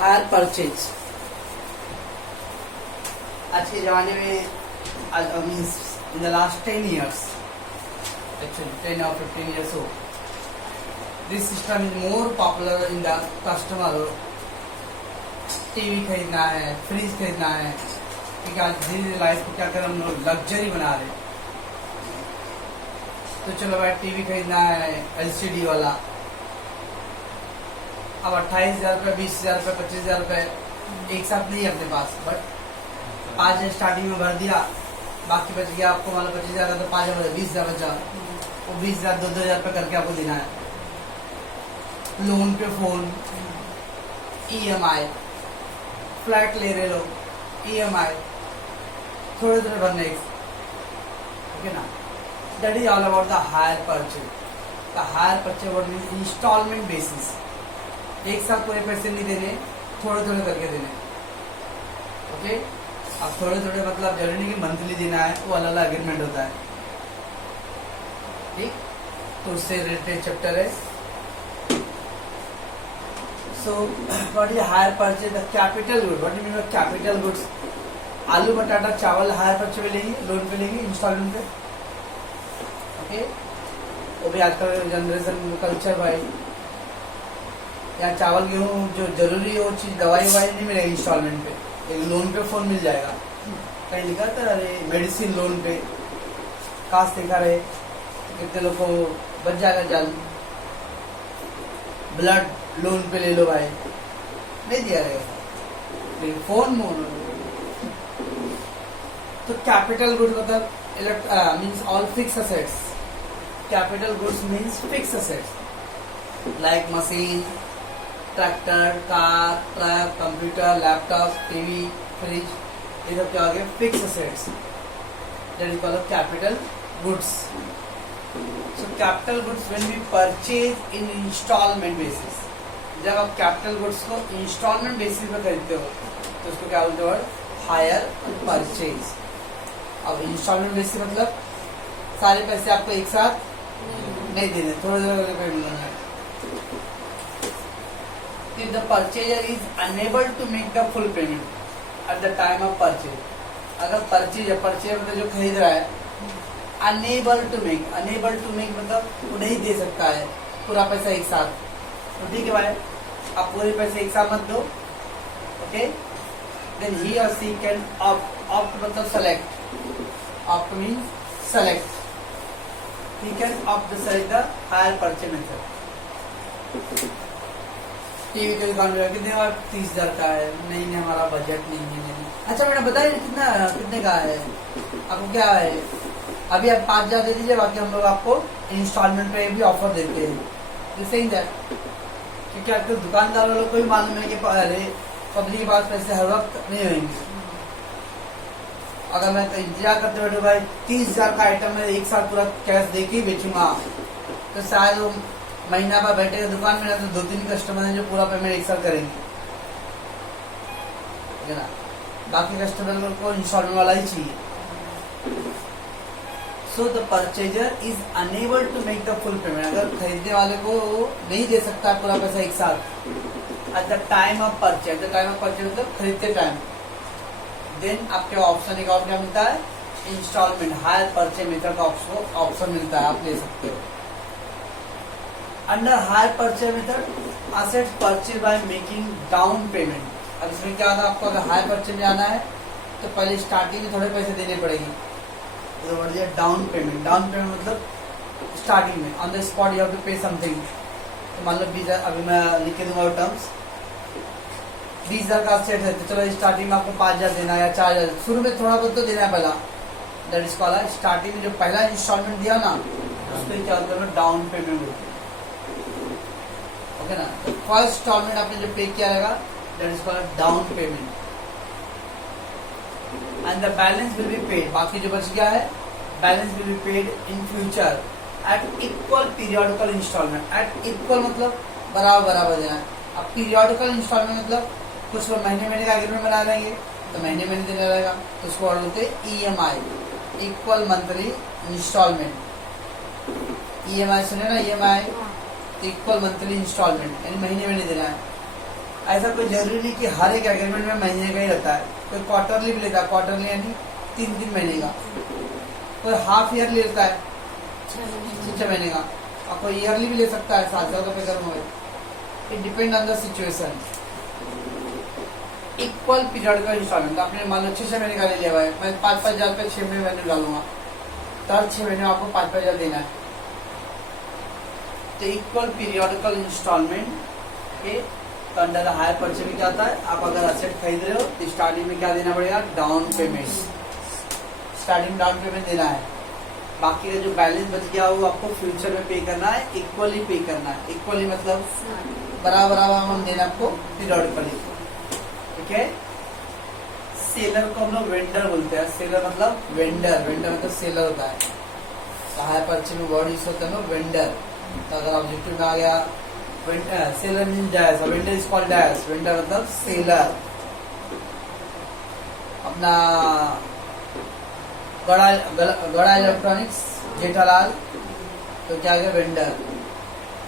Hire purchase. आज के जमाने में means in the last 10 years, actually 10 or 15 years old, this system is more popular in the customer। TV खरीदना है, fridge खरीदना है, ठीक है। आज धीरे धीरे लाइफ को क्या कर हम लोग लग्जरी बना रहे हैं। तो चलो भाई टीवी खरीदना है एलसीडी वाला, अब 28,000 रुपये, 20,000 रुपये, 25,000 रुपये एक साथ नहीं है अपने पास, बट 5,000 स्टार्टिंग में भर दिया, बाकी बच गया आपको मतलब 25,000 का, तो 5,000 20,000 बचा, वो 20,000 2,000 रुपये करके आपको देना है। लोन पे फोन, EMI, फ्लैट ले रहे लोग, EMI थोड़े थोड़े भरने, ठीक है ना। That is all about the hire purchase. The hire purchase what means instalment basis, एक साथ पूरे पैसे नहीं देने, थोड़े थोड़े करके देने, ओके। अब थोड़े थोड़े मतलब जरूरी नहीं कि मंथली देना है, वो अलग अलग एग्रीमेंट होता है, ठीक। तो उससे रिलेटेड चैप्टर है। So what is higher purchase? The capital good. What mean capital goods? आलू बटाटा चावल हायर परचेज पे लेंगे, लोन पे लेंगे, इंस्टॉलमेंट पे, ओके। वो भी आजकल जनरेशन कल्चर भाई, या चावल गेहूँ जो जरूरी हो चीज, दवाई ववाई नहीं मिलेगी इंस्टॉलमेंट पे, एक लोन पे फोन मिल जाएगा। कहीं लिखा था अरे मेडिसिन लोन पे, काश दिखा रहे कितने लोग को बच जाएगा जाल। ब्लड लोन पे ले लो भाई, नहीं दिया रहेगा, लेकिन फोन मोन। तो कैपिटल गुड्स मतलब means all fix assets. Capital goods means fix assets like machine, tractor, car, truck, computer, laptop, TV, fridge, ये सब क्या हो गया? Fix assets. That is called capital goods. So capital goods when we purchase in instalment basis, जब आप capital goods को instalment basis पे खरीदते हो तो उसको क्या बोलते हो? Hire purchase. अब इंस्टॉलमेंट बेसिस मतलब सारे पैसे आपको एक साथ नहीं देने, थोड़े थोड़े करके मिलना है। If the purchaser is unable to make the full payment at the time of purchase, अगर परचेज मतलब जो खरीद रहा है unable to make मतलब वो नहीं दे सकता है पूरा पैसा एक साथ, तो ठीक है भाई आप पूरे पैसे एक साथ मत दो, okay. Then he or she can opt मतलब select, opt means select, he can opt to select the higher purchase method। TV की दुकान में कितने का? 30,000 का है, नहीं हमारा बजट नहीं है, नहीं। अच्छा मैंने बताया कितने का है आपको, क्या है? अभी आप 5,000 दे दीजिए, बाकी हम लोग आपको इंस्टॉलमेंट पे भी ऑफर देते हैं। सही है, क्योंकि आपके दुकानदार वालों को भी मालूम है कि अरे पब्लिक के पास पैसे हर वक्त नहीं होंगे। अगर मैं इंतजार करते बैठू भाई 30,000 का आइटम मैं एक साथ पूरा कैश दे के बेचूंगा, तो शायद महीना पर बैठे दुकान में ना, तो 2-3 कस्टमर हैं जो पूरा पेमेंट एक साथ करेंगे, ठीक है ना। बाकी कस्टमर को इंस्टॉलमेंट वाला ही चाहिए। So the purchaser is unable to make the full payment, अगर खरीदने वाले को नहीं दे सकता पूरा पैसा एक साथ at the time of purchase. The time of purchase मतलब खरीदते टाइम, देन आपके ऑप्शन एक और क्या मिलता है? इंस्टॉलमेंट हायर परचेज मेथड का ऑप्शन मिलता है, आप ले सकते हो। Under hire purchase method assets purchase by making down payment. अब इसमें क्या होगा? आपको अगर हायर परचेज में आना है तो पहले स्टार्टिंग में थोड़े पैसे देने पड़ेंगे, तो बढ़ जाए डाउन पेमेंट। डाउन पेमेंट मतलब स्टार्टिंग में on the spot you have to pay something. तो मान लो 20,000, अभी मैं लिख के दूंगा टर्म्स, 20,000 का सेट है, तो चलो स्टार्टिंग में आपको 5,000 देना है या 4,000, शुरू में थोड़ा बहुत तो देना है पहला। दैट इज कॉल्ड स्टार्टिंग में जो पहला इंस्टॉलमेंट दिया ना, उसको क्या होता है? डाउन पेमेंट होती है, ओके ना। तो फर्स्ट इंस्टॉलमेंट आपने जो पे किया रहेगा that is called down payment, and the balance will be paid. बाकी जो बच गया है balance will be paid in future at equal periodical instalment. At equal मतलब बराबर देना है। अब पीरियोडिकल इंस्टॉलमेंट मतलब कुछ लोग महीने का एग्रीमेंट बना देंगे तो महीने देना रहेगा, तो उसको और बोलते हैं EMI, equal monthly instalment. EMI सुने ना, EMI इक्वल मंथली इंस्टॉलमेंट, यानी महीने में नहीं देना है। ऐसा कोई जरूरी नहीं कि हर एक एग्रीमेंट में महीने का ही रहता है, कोई क्वार्टरली भी लेता है, क्वार्टरली यानी 3 महीने का, कोई हाफ ईयरली लेता है 6 महीने का, और कोई ईयरली भी ले सकता है 7,000 रुपये करूँगा। It depend on the situation. Equal period का इंस्टॉलमेंट, आपने मान लो 6 महीने का ले लिया भाई, मैं 5-5 हजार रुपये 6 महीने में डालूंगा, तो हर 6 महीने में आपको 5-5 हजार देना है। तो इक्वल पीरियडिकल इंस्टॉलमेंट के अंडर हायर परचेज में क्या आता है, आप अगर असेट खरीद रहे हो तो स्टार्टिंग में क्या देना पड़ेगा, down payment, starting down payment देना है। बाकी का जो बैलेंस बच गया वो आपको फ्यूचर में पे करना है, इक्वली पे करना है। इक्वली मतलब बराबर अमाउंट देना आपको पीरियडिकली, ठीक है। सेलर को हम लोग वेंडर बोलते हैं, सेलर मतलब वेंडर, वेंडर मतलब सेलर होता है। तो हायर परचेज में वर्ड यूज होता है ना वेंडर। तो अगर ऑब्जेक्टिव में आ गया seller mean dash, vendor is called dash, vendor मतलब सेलर। अपना गड़ा इलेक्ट्रॉनिक्स जेठालाल, तो क्या है वेंडर,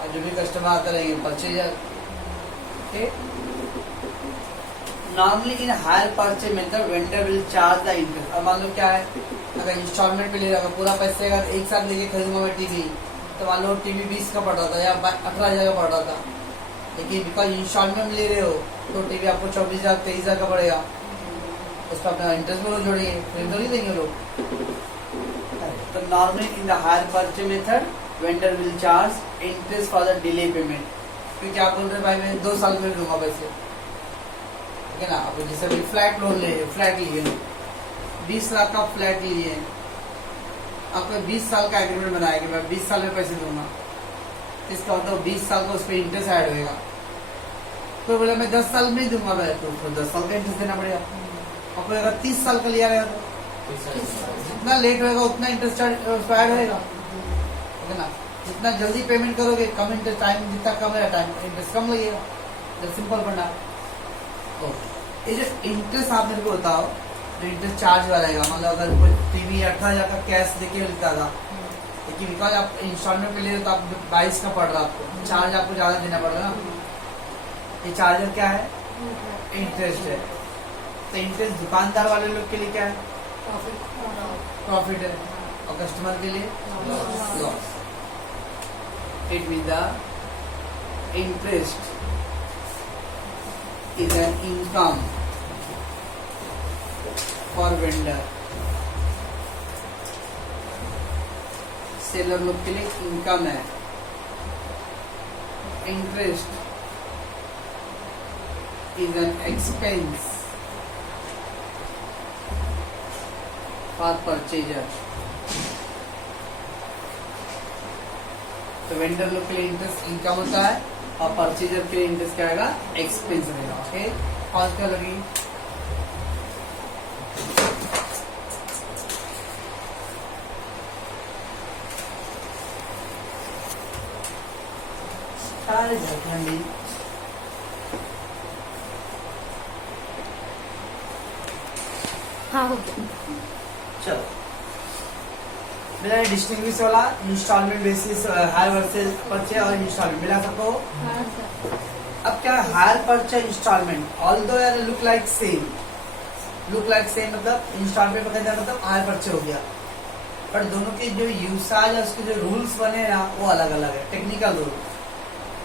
और जो भी कस्टमर आते रहेंगे purchaser. Normally in hire purchase method vendor will charge the interest. अब मान लो क्या है, अगर इंस्टॉलमेंट पे ले रहा पूरा पैसे, अगर एक साथ लेके खरीदूंगा मैं टीवी, तो मान लो टीवी 20 का पड़ रहा था या 18,000 का पड़ रहा था, लेकिन बिकॉज इंस्टॉलमेंट में ले रहे हो तो टीवी आपको 24,000 23,000 का पड़ेगा, उस पर अपना इंटरेस्ट भी जोड़ेंगे, फिर तो नहीं देंगे लोग। तो normally in the hire purchase method vendor will charge interest for the delay payment. क्योंकि आप बोल रहे भाई मैं 2 साल में दूंगा पैसे, ठीक है ना। आप जैसे अभी फ्लैट लोन ले, फ्लैट लिए 20 लाख का फ्लैट लिए, आपको 20 साल का एग्रीमेंट बनाया कि मैं 20 साल में पैसे दूंगा, इसका मतलब 20 साल का उस पर इंटरेस्ट ऐड होगा। तो बोले मैं 10 साल में ही दूंगा, मैं तो 10 साल का इंटरेस्ट देना पड़ेगा। और कोई अगर 30 साल का लिया रहेगा तो जितना लेट होगा उतना इंटरेस्ट ऐड होगा, ठीक है ना। जितना जल्दी पेमेंट करोगे कम इंटरेस्ट, टाइम जितना कम है टाइम इंटरेस्ट कम लगेगा, जब सिंपल पढ़ना। ये जो इंटरेस्ट आप मेरे को बताओ, जो इंटरेस्ट चार्ज वाला है, मतलब अगर कोई टीवी 18,000 का कैश देके लेता था, लेकिन बिकॉज आप इंस्टॉलमेंट पे ले रहे तो आप 22 का पड़ रहा, आपको चार्ज आपको ज्यादा देना पड़ रहा ना। ये चार्जर क्या है, इंटरेस्ट है। तो इंटरेस्ट दुकानदार वाले लोग के लिए क्या है, प्रॉफिट है, और कस्टमर के लिए loss. It mean the interest is an income for vendor। Seller लोग के लिए इनकम है। Interest is an expense for purchaser। तो वेंडर लोग के लिए इंटरेस्ट इनकम होता है, और परचेजर के इंटरेस्ट क्या आएगा, एक्सपेंस रहेगा। ओके, और क्या लगी, हाँ हो गया। चलो मेरा डिस्टिंग्विश वाला instalment basis hire versus purchase और इंस्टॉलमेंट मिला सबको। हाँ सर। अब क्या हायर परचेज इंस्टॉलमेंट ऑल्दो यार लुक लाइक सेम मतलब इंस्टॉलमेंट पकड़ा मतलब हायर परचेज हो गया, पर दोनों के जो यूसाज है उसके जो रूल्स बने ना वो अलग अलग है, टेक्निकल रूल।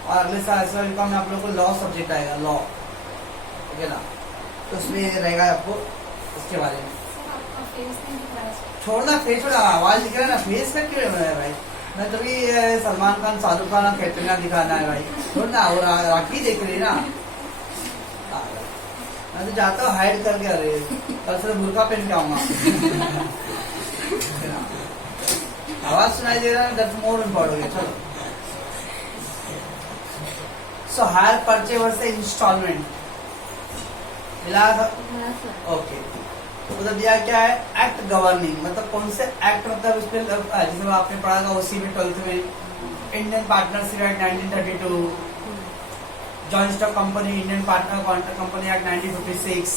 और अगले साल ऐसा में आप लोग को लॉ सब्जेक्ट आएगा, लॉ, ठीक है ना। तो उसमें रहेगा आपको उसके बारे में। छोड़ना फेस, छोड़ा आवाज दिख रहा है ना, फेस का क्यों है भाई, मैं तभी सलमान खान, शाहरुख खान, कैटरीना दिखाना है भाई, छोड़ना। और राखी देख रही ना, मैं तो जाता हूँ हाइड करके, अरे कल से बुर्का पहन के आऊंगा। आवाज सुनाई दे रहा है, दैट्स मोर इम्पोर्टेंट। चलो, so hire purchase versus instalment मिला था, ओके। उधर दिया क्या है, एक्ट गवर्निंग, मतलब कौन से एक्ट, मतलब उसमें जिसमें आपने पढ़ा था ओसी में 12th में, Indian partnership act 1932, joint stock company Indian partner company act 1956,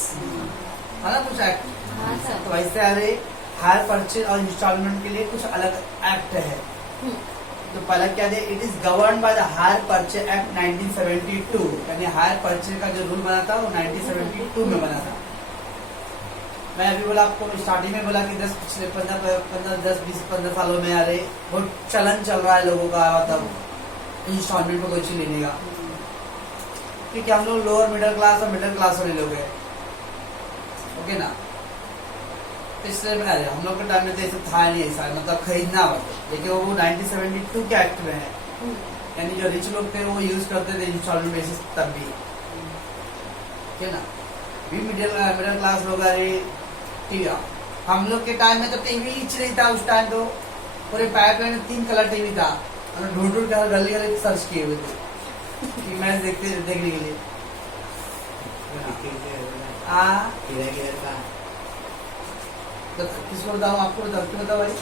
है ना कुछ एक्ट। तो वैसे अरे हायर परचेज और इंस्टॉलमेंट के लिए कुछ अलग एक्ट है, तो पहला क्या दे, it is govern by the hire purchase act 1972, यानी हायर परचेज का जो रूल बना था वो 1972 में बना था। मैं अभी बोला आपको स्टार्टिंग में बोला कि 10-15 सालों में अरे बहुत चलन चल रहा है लोगों का, मतलब इंस्टॉलमेंट पर कोई चीज लेने का, क्योंकि हम लोग लोअर मिडिल क्लास और मिडिल क्लास वाले लोग हैं, ओके ना। इसलिए अरे हम लोग के टाइम में तो ऐसा था नहीं, ऐसा मतलब खरीदना मतलब, लेकिन वो 1972 के एक्ट में है, यानी जो रिच लोग थे वो यूज करते थे इंस्टॉलमेंट बेसिस तब भी, ठीक है ना। भी मिडिल क्लास लोग अरे टीवी, हम लोग के टाइम में तो टीवी ही नहीं था उस टाइम, तो पूरे पाइप में 3 कलर टीवी था, हम ढूंढ ढूंढ कर गली गली सर्च किए हुए थे कि मैच देखने के लिए। तो किसको बताऊँ, आपको बताओ भाई।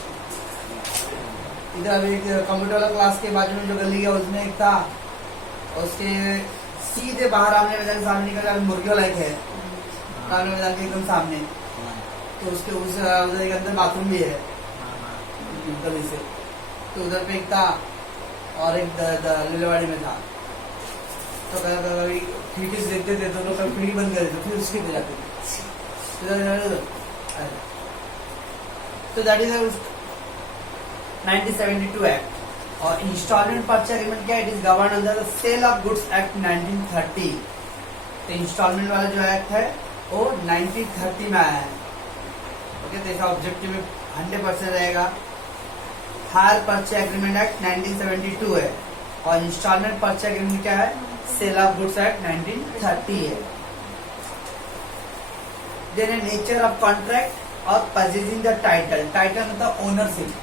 इधर अभी एक कंप्यूटर वाला क्लास के बाजू में जो गली है उसमें एक था, उसके सीधे बाहर आने मैदान सामने निकल मुर्गी वाला एक है, सामने मैदान के एकदम सामने, तो उसके उधर एक अंदर बाथरूम भी है गली से, तो उधर पे एक था और एक लीलावाड़ी में था। तो कभी खिड़की से देखते थे तो लोग खिड़की बंद कर देते, फिर उसके जाते थे। तो दैट इज 1972 एक्ट। और इंस्टॉलमेंट परचेज एग्रीमेंट क्या, it is govern under the sale of goods act 1930। तो इंस्टॉलमेंट वाला जो एक्ट है वो 1930 में आया है, ओके। तो इसका ऑब्जेक्टिव में 100% रहेगा। हायर परचेज एग्रीमेंट एक्ट 1972 है, और इंस्टॉलमेंट परचेज एग्रीमेंट क्या है, सेल ऑफ गुड्स एक्ट 1930 है। देन है नेचर ऑफ कॉन्ट्रैक्ट और परचेजिंग द टाइटल। टाइटल मतलब ओनरशिप।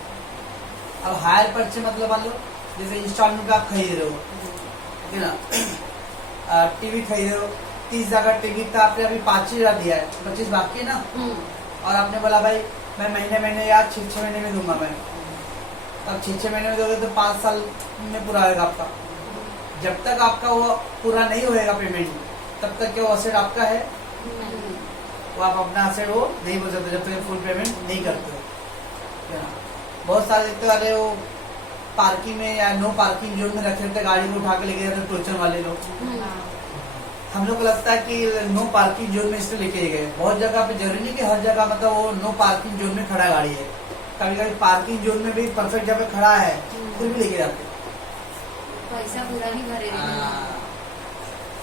अब हायर परचेज मतलब मान लो जैसे इंस्टॉलमेंट का आप खरीद रहे हो, ठीक है ना, टीवी खरीद रहे हो, 30,000 का टीवी था, आपने अभी 5,000 दिया है, 25 बाकी है ना, और आपने बोला भाई मैं महीने या 6 महीने में दूंगा मैं, अब 6 महीने में दोगे तो 5 साल में पूरा होगा आपका। जब तक आपका वो पूरा नहीं होएगा पेमेंट, तब तक वो असेट आपका है, वो आप अपना असेट वो नहीं बोल सकते जब तक फुल पेमेंट नहीं करते हो, है ना। बहुत सारे देखते वाले वो पार्किंग में या नो पार्किंग जोन में रखे रहते, गाड़ी को उठा के लेके जाते टोचन वाले लोग। हम लोग को लगता है कि नो पार्किंग जोन में इसलिए लेके गए, बहुत जगह पे जरूरी नहीं कि हर जगह मतलब वो नो पार्किंग जोन में खड़ा गाड़ी है, कभी कभी पार्किंग जोन में भी परफेक्ट जगह खड़ा है फिर भी लेके जाते, पैसा पूरा नहीं भरे।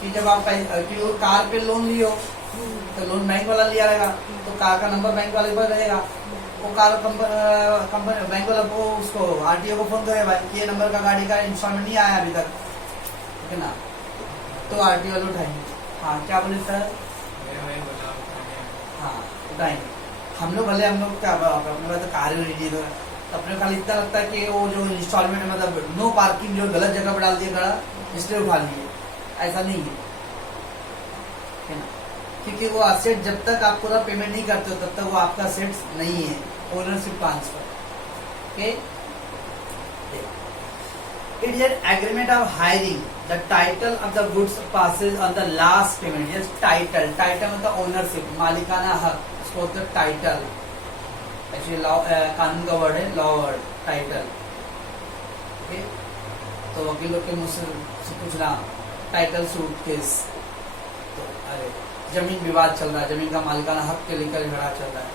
कि जब आप कि वो कार पे लोन लियो तो लोन बैंक वाला लिया रहेगा, तो कार का नंबर बैंक वाले पर रहेगा, वो कार कंपनी बैंक वाला को उसको आरटीओ को फोन करे भाई कि ये नंबर का गाड़ी का इंस्टॉलमेंट नहीं आया अभी तक, ठीक है ना, तो आरटीओ वाले उठाएंगे। हाँ क्या बोले सर, हाँ उठाएंगे। हम लोग भले हम लोग क्या अपने पास तो कार रेडी है, तो अपने खाली इतना लगता है कि वो जो इंस्टॉलमेंट मतलब नो पार्किंग जो गलत जगह पर डाल दिया गाड़ा इसलिए उठा लिए, ऐसा नहीं है ना, क्योंकि वो असेट जब तक आप पूरा पेमेंट नहीं करते हो तब तक वो आपका असेट नहीं है, ownership transfer, okay. It is an agreement of hiring, the title of the goods passes on the last payment. Yes title, title मतलब ओनरशिप, मालिकाना हक, उसको होता है टाइटल। एक्चुअली लॉ कानून का वर्ड है, लॉ वर्ड टाइटल, ओके। तो वकील लोग के मुझ से पूछना टाइटल सूट केस, तो अरे जमीन विवाद चल रहा है, जमीन का मालिकाना हक के लेकर झगड़ा चल रहा है,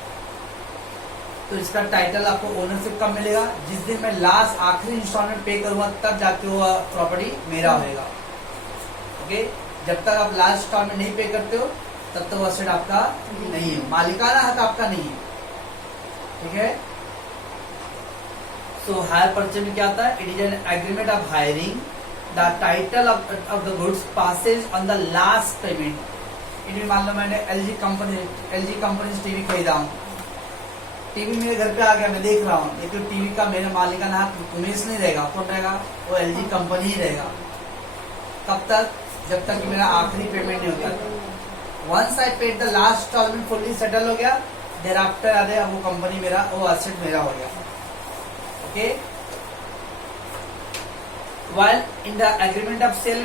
तो इसका टाइटल आपको ओनरशिप कब मिलेगा, जिस दिन मैं लास्ट आखिरी इंस्टॉलमेंट पे करूंगा तब जाके वो प्रॉपर्टी मेरा होगा, ओके। जब तक आप लास्ट इंस्टॉलमेंट नहीं पे करते हो तब तक वो असेट आपका नहीं है, मालिकाना हक आपका नहीं है, ठीक है। सो हायर परचेज में क्या आता है, it is an agreement of hiring, the title of the goods passes on the last payment. इनमें मान लो मैंने एलजी कंपनी से टीवी खरीदा हूँ, टीवी मेरे घर पे आ गया, मैं देख रहा हूँ, लेकिन टीवी का मेरे मालिकाना हक उमेश नहीं रहेगा, कौन रहेगा, वो एलजी कंपनी ही रहेगा। कब तक, जब तक कि मेरा आखिरी पेमेंट नहीं होता। Once I paid the last instalment fully settle हो गया, देर आफ्टर अरे वो कंपनी मेरा, वो असेट मेरा हो गया, okay. While in the agreement of sale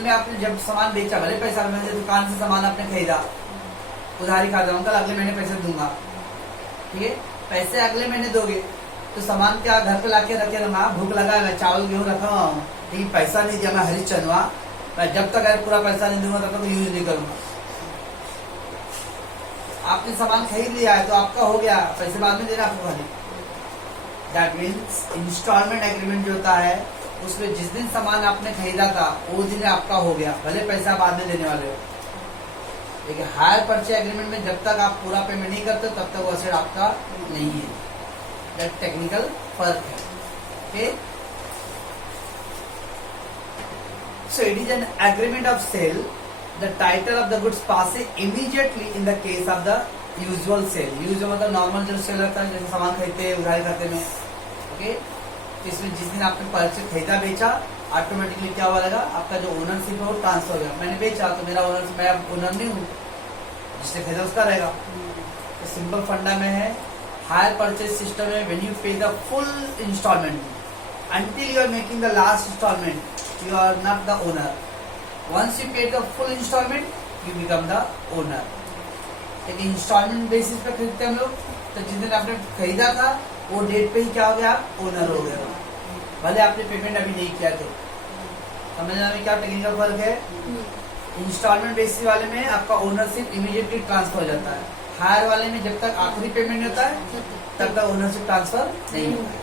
में आपने जब सामान बेचा, भले पैसा मैंने दुकान से सामान आपने खरीदा, उधारी खाता हूँ, कल अगले महीने पैसे दूंगा, ठीक है, पैसे अगले महीने दोगे, तो सामान क्या घर पे लाके रखे रहना, भूख लगा है, मैं चावल गेहूँ रखा हूँ, लेकिन पैसा नहीं दिया, मैं हरी चनवा, मैं जब तक अगर पूरा पैसा नहीं दूंगा तब तक यूज नहीं करूंगा। आपने सामान खरीद लिया है तो आपका हो गया, पैसे बाद में देना आपको खाली। दैट मीन्स इंस्टॉलमेंट एग्रीमेंट जो होता है उसमें जिस दिन सामान आपने खरीदा था वो दिन आपका हो गया, भले पैसा बाद में देने वाले हो। लेकिन हायर परचेज एग्रीमेंट में जब तक आप पूरा पेमेंट नहीं करते तब तक वो एसेट आपका नहीं है। दैट टेक्निकल फर्क है। Okay, so it is an agreement of sale. The title of the goods pass immediately in the case of the usual sale. Usual मतलब नॉर्मल जो सेल होता है, जैसे सामान खरीदते हैं उधारी खाते में। ओके, इसमें जिस दिन आपने परचेज खरीदा बेचा, ऑटोमेटिकली क्या हुआ लगा, आपका जो ओनरशिप है वो ट्रांसफर हो गया। मैंने बेचा तो मेरा ओनर, मैं अब ओनर नहीं हूँ, जिसने खरीदा उसका रहेगा। तो सिंपल फंडा में है हायर परचेज सिस्टम में, when you pay the full instalment until you are making the last instalment you are not the owner. Once you pay the full instalment you become the owner. लेकिन instalment basis पे खरीदते हम लोग, तो जिस दिन आपने खरीदा था वो डेट पे ही क्या हो गया, ओनर हो गया, भले आपने पेमेंट अभी नहीं किया थे। समझना में क्या टेक्निकल फर्क है। इंस्टॉलमेंट बेसिस वाले में आपका ओनरशिप इमीडिएटली ट्रांसफर हो जाता है, हायर वाले में जब तक आखिरी पेमेंट नहीं होता है तब तक ओनरशिप ट्रांसफर नहीं होता है।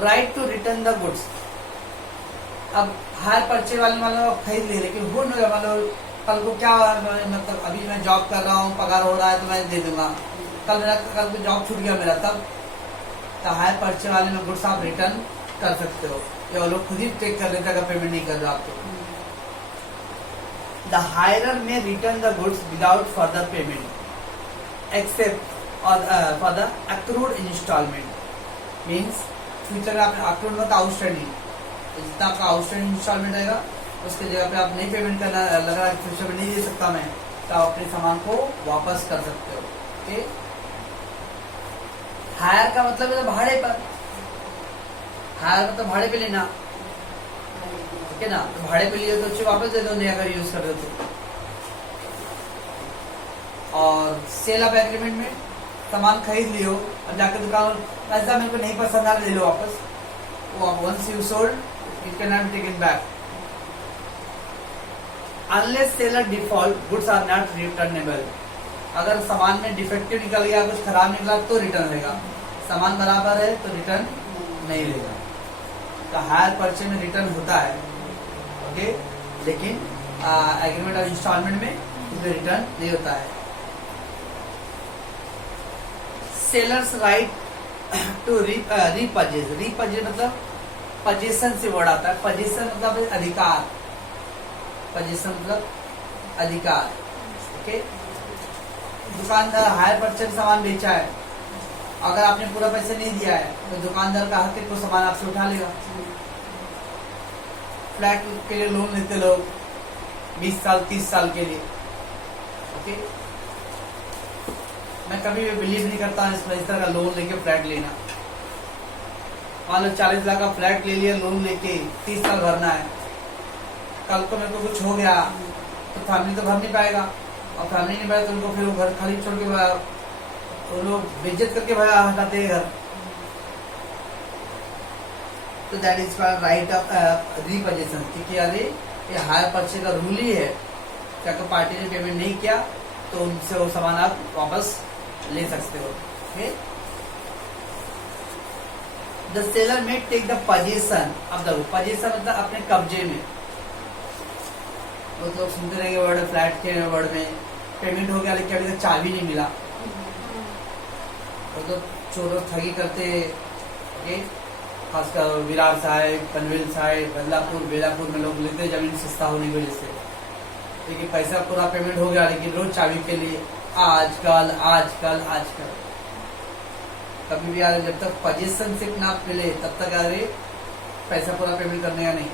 Right to return the goods. अब हायर परचेज वाले आप खरीद ले, लेकिन हो नहीं, मतलब कल को क्या, मतलब अभी मैं जॉब कर रहा हूँ, पगार हो रहा है तो मैं दे दूंगा, कल को जॉब छूट गया मेरा, तब तो हायर परचेज वाले में गुड्स आप रिटर्न कर सकते हो, या वो लोग खुद ही टेक कर लेते अगर पेमेंट नहीं कर रहे आप तो। The hirer may return the goods without further payment except for the accrued instalment. Means future में आपने अक्रूड मतलब आउटस्टैंडिंग, जितना आपका आउटस्टैंडिंग इंस्टॉलमेंट रहेगा उसके जगह पे आप नहीं पेमेंट करना, लग रहा है फ्यूचर में नहीं दे सकता मैं, तो आप अपने सामान को वापस कर सकते हो। ओके, हायर का मतलब है भाड़े पर, हायर मतलब भाड़े पे लेना, ठीक है ना। तो भाड़े पे लिए तो अच्छे वापस दे दो, नहीं अगर यूज कर रहे हो तो। और सेल ऑफ एग्रीमेंट में सामान खरीद लियो और जाकर दुकान, ऐसा मेरे को नहीं पसंद आ, ले लो वापस। वो once you sold it can not be taken back unless seller default goods are not returnable. अगर सामान में डिफेक्टिव निकल गया, कुछ खराब निकला तो रिटर्न लेगा, सामान बराबर है तो रिटर्न नहीं लेगा। तो हायर परचेज में रिटर्न होता है, ओके, लेकिन एग्रीमेंट ऑफ इंस्टॉलमेंट में इसमें रिटर्न नहीं होता है। Seller's right to repurchase. Repurchase मतलब पजेशन से वर्ड आता है, पजेशन मतलब अधिकार, पजेशन मतलब अधिकार। ओके, दुकानदार हायर परचेज सामान बेचा है, अगर आपने पूरा पैसे नहीं दिया है तो दुकानदार का हक है को सामान आपसे उठा लेगा। फ्लैट के लिए लोन लेते लोग 20 साल 30 साल के लिए। ओके, मैं कभी भी बिलीव नहीं करता इस तरह का लोन लेके फ्लैट लेना। मान लो 40 लाख का फ्लैट ले लिया लोन लेके, 30 साल भरना है, कल को मेरे को कुछ हो गया तो फैमिली तो भर नहीं पाएगा, और फैमिली नहीं पाएगा तो उनको फिर वो घर खाली छोड़ के वो लोग बेइज्जत करके भगा हटाते हैं घर। तो दैट इज राइट ऑफ रीपोजेशन, क्योंकि अरे ये हायर परचेज का रूल ही है कि अगर पार्टी ने पेमेंट नहीं किया तो उनसे वो सामान आप वापस ले सकते हो। Okay, the seller may take the position of the, position मतलब अपने कब्जे में। वो लोग सुनते रहेंगे वर्ड, फ्लैट के वर्ड में पेमेंट हो गया लेकिन अभी तक चाबी नहीं मिला, तो चोरों ठगी करते, खासकर विरार साइड, पनवेल साइड, बदलापुर, बेलापुर में लोग लेते जमीन सस्ता होने की वजह से। लेकिन पैसा पूरा पेमेंट हो गया लेकिन रोज चाबी के लिए आजकल आजकल आजकल कभी भी यार जब तक पोजीशन सिर्फ ना मिले तब तक अरे पैसा पूरा पेमेंट करने का नहीं,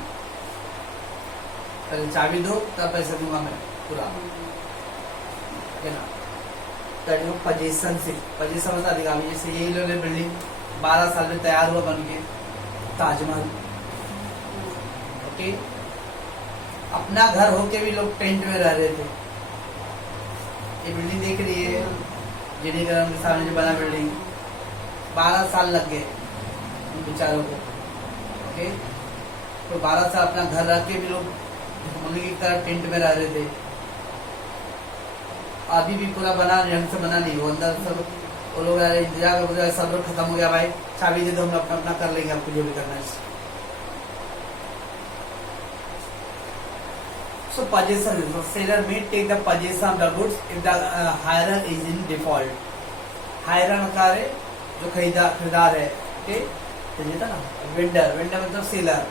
पहले चाबी दो तब पैसा दूंगा मैं पूरा, है ना। पोजीशन से, पोजीशन मतलब अधिकार। जैसे यही लोग बिल्डिंग 12 साल में तैयार हुआ बन के ताजमहल। ओके, अपना घर होके भी लोग टेंट में रह रहे थे। ये बिल्डिंग देख रही है जिनीकरण के सामने जो बना बिल्डिंग, 12 साल लग गए उन बेचारों को। ओके, तो 12 साल अपना घर रह के भी लोग मम्मी की तरह टेंट में रह रहे थे। अभी भी पूरा बना ढंग से बना नहीं, वो अंदर सब वो लोग इंतजार कर, सब लोग खत्म हो गया, भाई चाबी दे दो, हम अपना अपना कर लेंगे, आपको जो भी करना है। So possession, so seller may take the possession of the goods if the hirer is in default. Hirer मतलब है जो खरीदार है, ओके, समझे ना। वेंडर, वेंडर मतलब सेलर,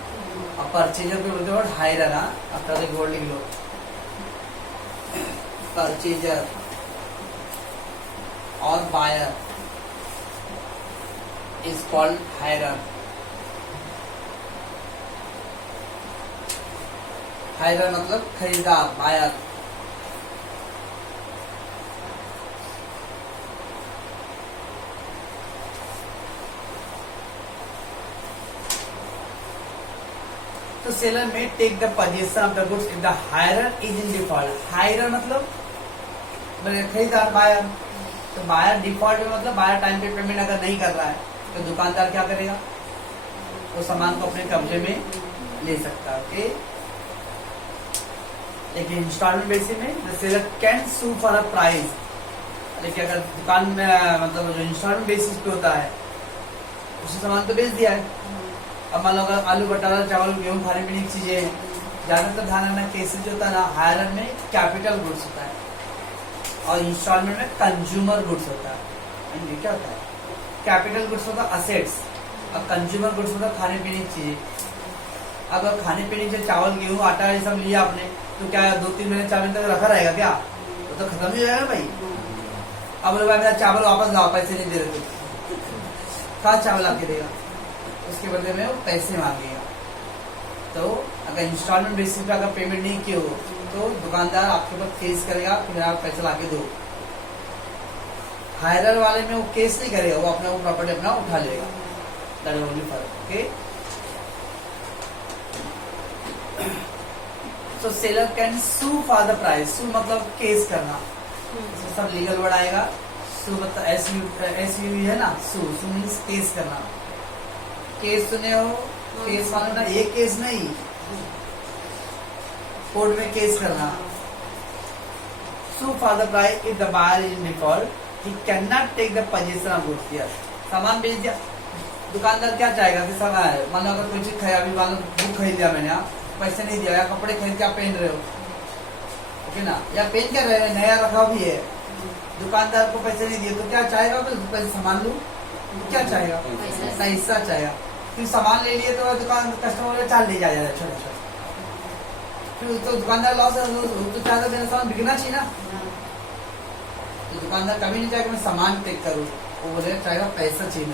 अब परचेजर को बोलते हैं हायरर। ना आप एक वर्ड लिख लो, परचेजर और buyer is called hirer. Hirer मतलब खरीदार, बायर। तो seller may take the position of the goods if the hirer is in default. Hirer मतलब खरीदार, बायर। तो बायर डिफॉल्ट में मतलब बायर टाइम पे पेमेंट अगर नहीं कर रहा है तो दुकानदार क्या करेगा, वो सामान को अपने कब्जे में ले सकता है। ओके, लेकिन इंस्टॉलमेंट बेसिस में the seller can sue for a price. लेकिन अगर दुकान में मतलब जो इंस्टॉलमेंट बेसिस पे होता है उसी सामान तो बेच दिया है। अब मान लो अगर आलू बटारा चावल गेहूं खाने पीने की चीजें, ज्यादातर ध्यान रखना केसेस जो होता है ना, हायरर में कैपिटल गुड्स होता है और इंस्टॉलमेंट में कंज्यूमर गुड्स होता है। क्या होता है, कैपिटल गुड्स होता है असेट्स और कंज्यूमर गुड्स होता है खाने पीने की चीजें। अब खाने पीने के चावल गेहूं आटा ये सब लिया आपने, तो क्या 2-3 महीने 4 महीने तक रखा रहेगा क्या, वो तो खत्म ही हो जाएगा भाई। अब लोग मेरा चावल वापस लाओ, पैसे नहीं दे रहे थे, कहाँ चावल आके देगा, उसके बदले में वो पैसे मांगेगा। तो अगर इंस्टॉलमेंट बेसिस पे अगर पेमेंट नहीं किए हो तो दुकानदार आपके ऊपर केस करेगा कि मेरा आप पैसा लाके दो। हायरर वाले में वो केस नहीं करेगा, वो अपना वो प्रॉपर्टी अपना उठा लेगा। दैट इज ओनली फर्क। ओके, तो seller can sue for the price. Sue मतलब केस करना, इसमें सब लीगल वर्ड आएगा। सू मतलब एस यू है ना, सू मीन्स केस करना। केस सुने हो, केस मानो ना, ये केस नहीं, कोर्ट में केस करना। Sue for the price if the buyer is in default he can not take the position of goods. Here सामान बेच दिया, दुकानदार क्या चाहेगा कि सामान है, मान लो अगर कोई चीज खरीदा, अभी मान लो बुक खरीद लिया मैंने, पैसे नहीं दिया, या कपड़े खरीद के आप पहन रहे हो, ओके ना, या पहन के रहे नया रखा भी है, दुकानदार को पैसे नहीं दिए तो क्या चाहेगा, पैसे सामान लूं, क्या चाहेगा, पैसा चाहेगा। फिर सामान ले लिए तो दुकान कस्टमर चाल ले जाएगा छोटा छोटा, फिर तो दुकानदार लॉस है, तो चाहता मेरा सामान बिकना चाहिए ना। तो दुकानदार कभी नहीं चाहेगा मैं सामान टेक करूँ, वो बोले चाहेगा पैसा चाहिए।